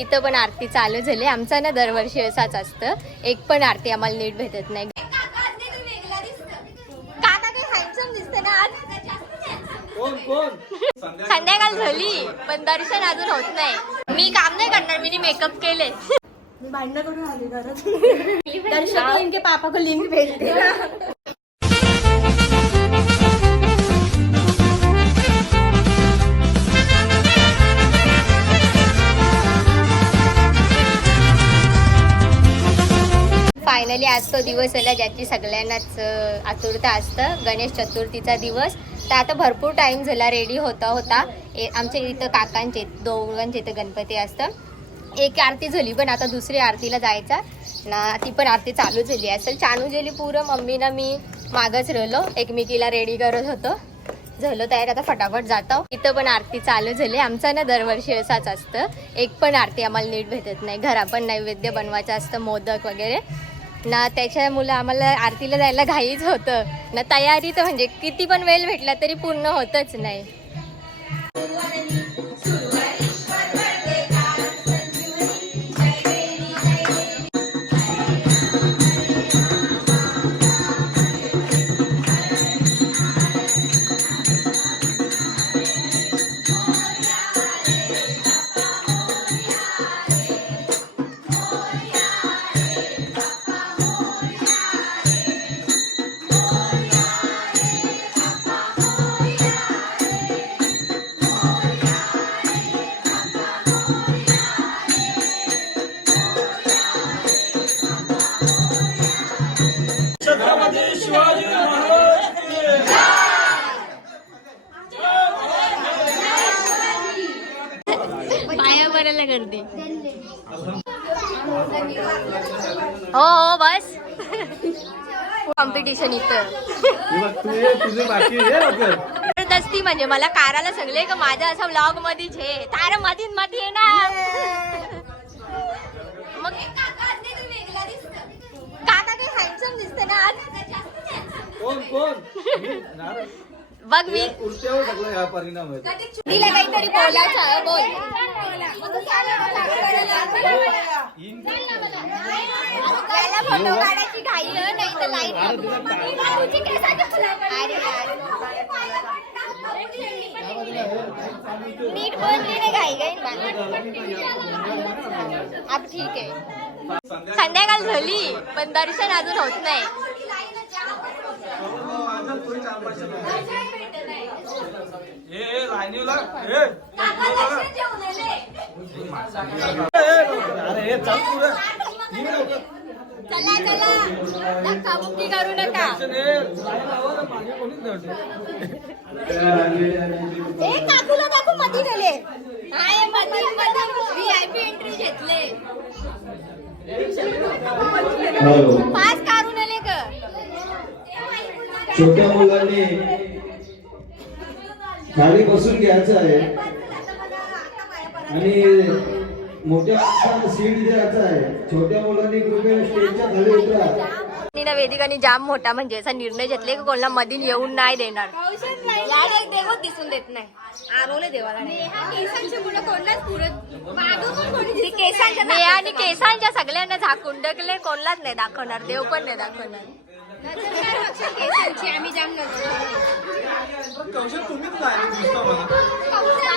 इथं पण आरती चालू झाली. आमचा ना दरवर्षी असाच असतं. एक पण आरती आम्हाला नीट भेटत नाही. काका काही हँडसम दिसते ना आज कोण कोण? संध्याकाळ झाली पण दर्शन अजून होत नाही. मी काम नाही करणार मी मेकअप केले मी भांडण करून आली घरात. दर्शक इनके पापा को लिंक भेज फायनली आज तो दिवस आला ज्याची सगळ्यांनाच आतुरता असतं. गणेश चतुर्थीचा दिवस. तर आता भरपूर टाईम झाला रेडी होता होता. ए, आमच्या इथं काकांचे दोघांचे इथं गणपती असतं. एक आरती झाली पण आता दुसरी आरतीला जायचा. ना ती पण आरती चालू झाली असेल. चालू झाली पुरं मम्मीनं मी मागच राहिलो. एकमेकीला रेडी करत होतो. झालं तयार आता फटाफट जातो. इथं पण आरती चालू झाली. आमचा ना दरवर्षी असाच असतं. एक पण आरती आम्हाला नीट भेटत नाही. घरा पण नैवेद्य बनवायचं असतं मोदक वगैरे. ना त्याच्यामुळे आम्हाला आरतीला जायला घाईच होतं. ना तयारी तर म्हणजे किती पण वेळ भेटला तरी पूर्ण होतच नाही. छत्रपती शिवाजी महाराज की पाया भरायला हो हो बस. कॉम्पिटिशन इथं. जबरदस्ती म्हणजे मला काराला सगळे का माझा असा व्लॉग मध्येच हे. तार मधीन मध्ये ये ना मग हँडसम दिसते ना आज? कोण कोण? बघ मी. हे हा परिणाम आहे तिला काहीतरी बोलायचं आहे, बोल. त्याला फ़ोटो काढायची घाई आहे, नाही तर लाईट नीट. बोलली नाही घाई घाई अब ठीक आहे. संध्याकाळ झाली पण दर्शन अजून होत नाही. हे चल. चला करू नका. काकूला काकू मधी गेले छोट्या मुलांनी खाली बसून घ्यायचं आहे. आणि मोठ्या सीट द्यायचं आहे. छोट्या मुलांनी कृपया स्टेजच्या खाली उतरा. ना वेदिकाने जाम मोठा म्हणजे असा निर्णय घेतले की कोणाला मधील येऊन नाही देणार. देवच दिसून देत नाही. देवाला नाही. आणि केसांच्या सगळ्यांना झाकून टाकले कोणालाच नाही दाखवणार. देव पण नाही दाखवणार. आम्ही जाम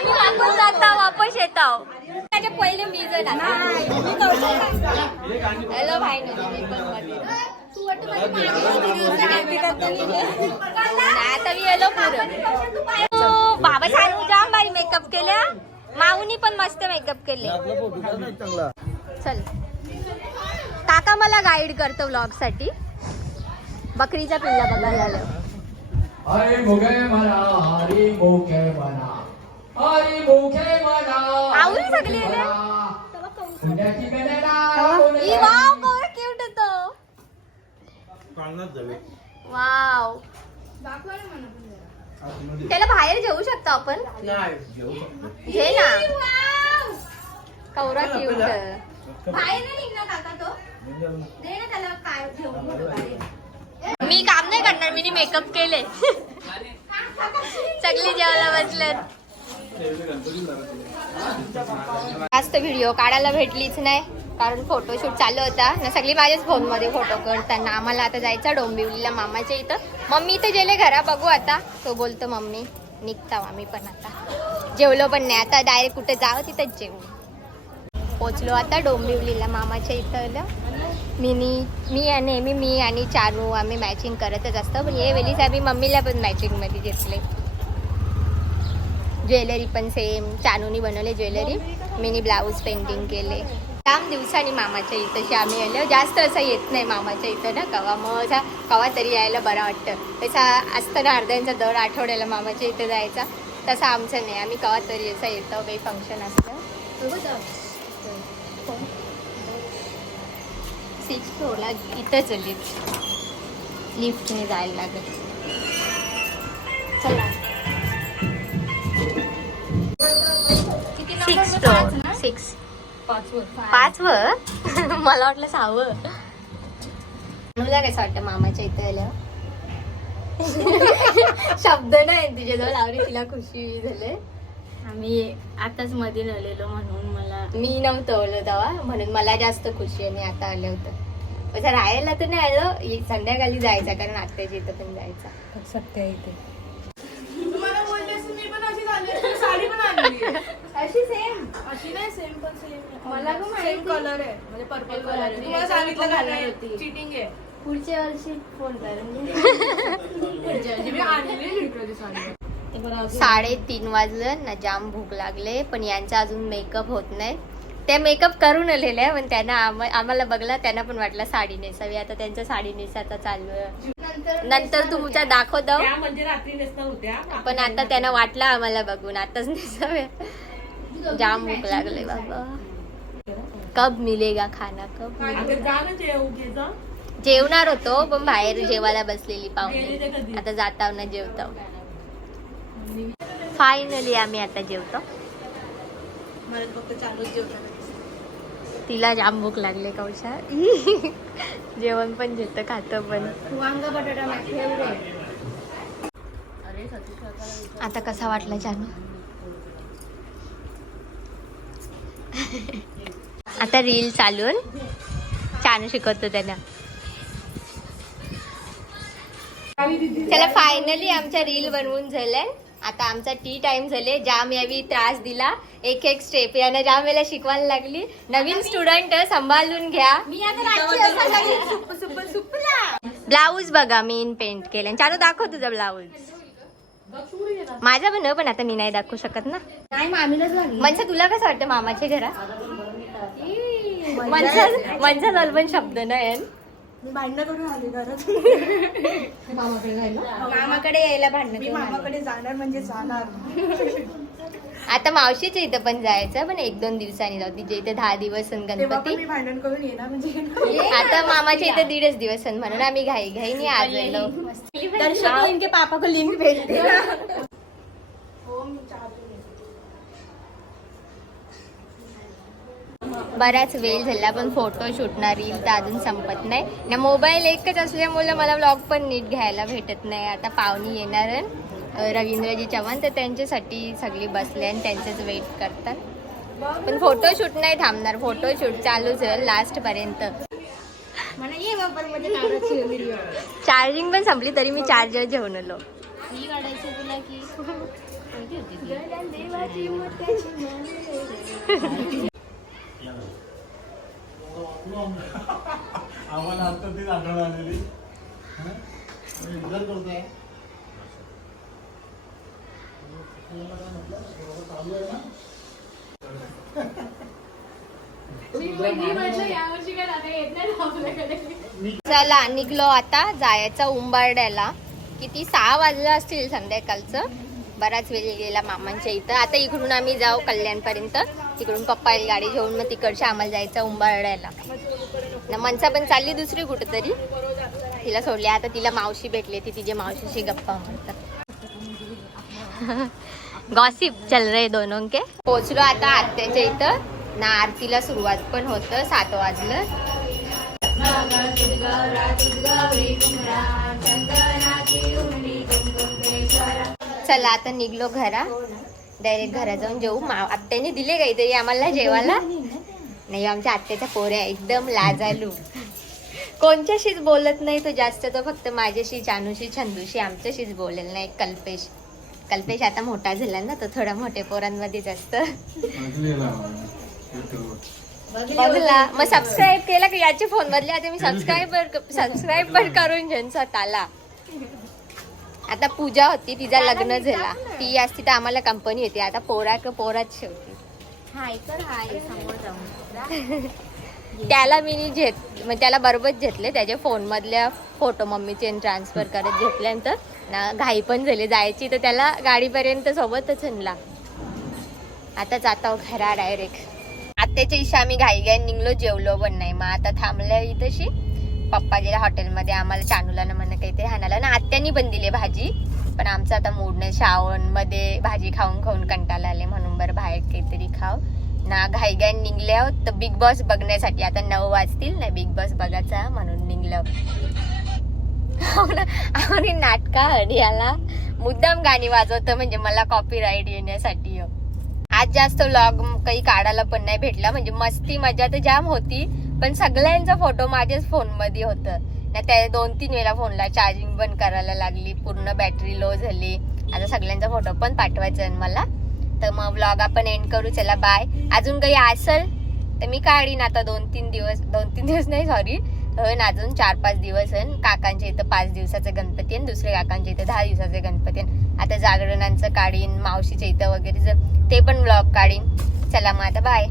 वापस जाता वापस येतो त्याच्या पहिले मी जर हॅलो भाई आता मी येलो पुरं बाबा सांगू जाम भाई मेकअप केल्या. माऊनी पण मस्त मेकअप केले. चल काका. मला. गाईड करतो व्लॉगसाठी बकरीचा पिल्ला बघायला आलो हरी मुखे मना हरी मुखे मना हरी मुखे मना आवडी सगळी आले? पुण्याची गणना ई वाव केवढा क्यूट होतो जावे वाव. आतमध्ये. त्याला बाहेर घेऊ शकतो आपण? नाही घेऊ शकतो. घे ना. कवरा क्यूट बाहेर मी काम नाही करणार मी मेकअप केले सगळी जेवायला बसलेत. गणपती जास्त व्हिडिओ काढायला भेटलीच नाही. कारण फोटोशूट चालू होता. ना सगळी माझ्याच फोनमध्ये फोटो करताना. आम्हाला आता जायचं डोंबिवलीला. मामाच्या इथं. मम्मी इथं गेले घरा बघू आता. तो बोलतो मम्मी निघता आम्ही पण आता. जेवलो पण नाही. आता डायरेक्ट कुठे जावं तिथंच जेवू. पोचलो आता डोंबिवलीला. मामाच्या इथं मिनी मी आणि नेहमी मी आणि चारू आम्ही मॅचिंग करतच असतो. पण हे वेळीच आम्ही मम्मीला पण मॅचिंगमध्ये घेतले. ज्वेलरी पण सेम चानूनी बनवले ज्वेलरी. मिनी ब्लाऊज पेंटिंग केले. जाम दिवसांनी मामाच्या इथंशी आम्ही आलो. जास्त असं येत नाही मामाच्या इथं ना. कवा मग असा कवा तरी यायला बरं वाटतं. तसा असतं ना अर्ध्यांचा दर आठवड्याला मामाच्या इथं जायचा. तसं आमचं नाही. आम्ही कवा तरी असं येतो काही फंक्शन असलं. सिक्स फ्लोअरला इथंच लिफ्ट लिफ्टने जायला लागेल. चला. सिक्स सिक्स पाचवं मला वाटलं सहावं तुला कसं वाटतं मामाच्या इथं आलं शब्द नाही तुझ्याजवळ आवडी तिला खुशी झाले आम्ही आताच मध्ये आलेलो म्हणून मला मी नव्हतं आलो तेव्हा म्हणून मला जास्त खुशी आहे मी आता आले होतं. असं राहायला तर नाही आलो संध्याकाळी जायचं कारण आत्याच्या इथं पण जायचं. सत्य इथे अशी सेम अशी नाही सेम पण सेम मला पण सेम माहिती. कलर आहे. म्हणजे पर्पल कलर आहे. मी तुम्हाला सांगितलं का नाही? होती. चिटिंग आहे. पुढच्या वर्षी फोन कर. म्हणजे मी आणली लिटरली साडी. साडेतीन वाजलं. ना जाम भूक लागले. पण यांचा अजून मेकअप होत नाही. त्या मेकअप करून आलेले आहे पण त्यांना आम- आम्हाला बघला त्यांना पण वाटलं साडी नेसावी. आता त्यांचं साडी नेसायचा चालू आहे. नंतर तुमच्या दाखवतो. त्या म्हणजे रात्री नेसणार होत्या. पण आता त्यांना वाटलं आम्हाला बघून. आताच नेसाव्या जाम भूक लागले बाबा. कब मिलेगा खाना कब मिलेगा? जेवणार होतो पण बाहेर जेवायला बसलेली पाहुणे? आता जाताव ना जेवतो. फायनली आम्ही आता जेवतो. तिला जाम भूक लागले कौशा जेवण पण घेतं खातं पण. आता कसा वाटला जानू? आता रील चालून चानू शिकवतो त्यांना. चला फायनली आमच्या रील बनवून झाल्या. आता आमचा टी टाइम झाले. जाम यावी त्रास दिला. एक एक स्टेप यानं जाम वेळेला शिकवायला लागली. नवीन स्टुडंट सांभाळून घ्या. ब्लाऊज बघा मी इन पेंट केलं चालू दाखव तुझा ब्लाऊज माझा पण पण आता मी नाही दाखवू शकत ना. नाही मामीलाच लागली. म्हणजे तुला कसं वाटतं मामाच्या घरा पण शब्द नाही मी भांडणं करून आली घरात मामाकडे यायला मी भांडण मामाकडे जाणार म्हणजे जाणार. आता मावशीच्या इथं पण जायचं पण एक दोन दिवसांनी जाऊ. तिच्या इथे दहा दिवस सण तेव्हा पण गणपती मी भांडण करून येणार म्हणजे येणार. आता मामाच्या इथे दीडच दिवस सण म्हणून आम्ही घाई घाईने आज आलो. दर्शक को इनके पापा को लिंक भेज देना बराच वेळ झाला पण फोटो शूटणार रील तर अजून संपत नाही. ना मोबाईल एकच असल्यामुळे मला ब्लॉग पण नीट घ्यायला भेटत नाही. आता पाहुणी येणार रवींद्रजी चव्हाण तर त्यांच्यासाठी सगळी बसले आणि त्यांचंच वेट करतात. पण फोटो शूट नाही थांबणार. फोटो शूट चालूच आहे लास्ट पर्यंत. मला ये बाबा मध्ये काढायची व्हिडिओ चार्जिंग पण संपली तरी मी चार्जर घेऊन आलो. तुला की? आम्हाला आता तीच आठवण आलेली. हं? विचार करतोय. चालू आहे ना चला निघलो आता जायचा उंबारड्याला. किती सहा वाजलं असतील संध्याकाळचं. बराच वेळ गेला मामांच्या इथं. आता इकडून आम्ही जाऊ कल्याणपर्यंत. तिकडून पप्पा येईल गाडी घेऊन मग तिकडच्या आम्हाला जायचं उंबारड्याला. ना मनसा पण चालली दुसरी कुठेतरी. तिला सोडली. आता तिला मावशी भेटली ती तिच्या मावशीशी गप्पा म्हणतात गॉसिप चल रे दोनों के. पोचलो आता आत्याच्या इथं. ना आरतीला सुरुवात पण होतं सात वाजलं. चला आता निघलो घरा. डायरेक्ट घरात जाऊन जेऊ. मा आत्याने दिले काहीतरी आम्हाला जेवायला? नाही आमच्या आत्याच्या पोऱ्या एकदम लाजालू कोणच्याशीच बोलत नाही तो जास्त. तो फक्त माझ्याशी जानूशी छंदूशी आमच्याशीच बोलेल. नाही कल्पेश. कल्पेश आता मोठा झाला ना तो थोडा मोठ्या पोरांमध्येच असतं. बघला. मग सबस्क्राईब केला की याच्या फोन मधले? आता मी सबस्क्राईबर सबस्क्राईब पण करून घेईन स्वतःला. आता पूजा होती तिचा लग्न झाला. ती असती तर आम्हाला कंपनी होती. आता पोरा क पोराच शेवटी. हाय तर हाय समोर जाऊन. त्याला मी घेत मग त्याला बरोबर घेतले. त्याच्या फोन मधल्या फोटो मम्मीचे ट्रान्सफर करत घेतल्यानंतर ना घाई पण झाली. जायची तर त्याला गाडीपर्यंत सोबतच आणला. आता जाता घरा डायरेक्ट आत्याच्या इशा आम्ही घाई घाई निघलो जेवलो पण नाही. मग आता थांबल्या इथंशी. पप्पा गेला हॉटेलमध्ये आम्हाला चानूला ना म्हणणं काहीतरी हाणाला ना आत्यानी पण दिली भाजी. पण आमचं आता मूड नाही. श्रावणमध्ये भाजी खाऊन खाऊन कंटाळा आले म्हणून बरं बाहेर काहीतरी खाव. ना घाई घाई निघल्या आहोत. तर बिग बॉस बघण्यासाठी. आता नऊ वाजतील ना बिग बॉस बघायचा म्हणून निघलो आणि नाटका हरियाला मुद्दाम गाणी वाजवतं म्हणजे मला कॉपी राईट येण्यासाठी. हो. आज जास्त व्लॉग काही काढायला पण नाही भेटला. म्हणजे मस्ती मजा तर जाम होती. पण सगळ्यांचा फोटो माझ्याच फोनमध्ये होतं. ना त्या दोन तीन वेळा फोनला चार्जिंग पण करायला लागली पूर्ण बॅटरी लो झाली. आता सगळ्यांचा फोटो पण पाठवायचा आहे मला. तर मग व्लॉग आपण एंड करू. चला बाय अजून काही असेल तर मी काढीन आता दोन तीन दिवस दोन तीन दिवस नाही सॉरी अजून चार पाच दिवस आहे काकांच्या इथं पाच दिवसाचे गणपती आणि दुसऱ्या काकांच्या इथं दहा दिवसाचे गणपती आहे आता जागरणांचं काढीन मावशीच्या इथं वगैरे जर ते पण ब्लॉग काढीन. चला मग आता बाय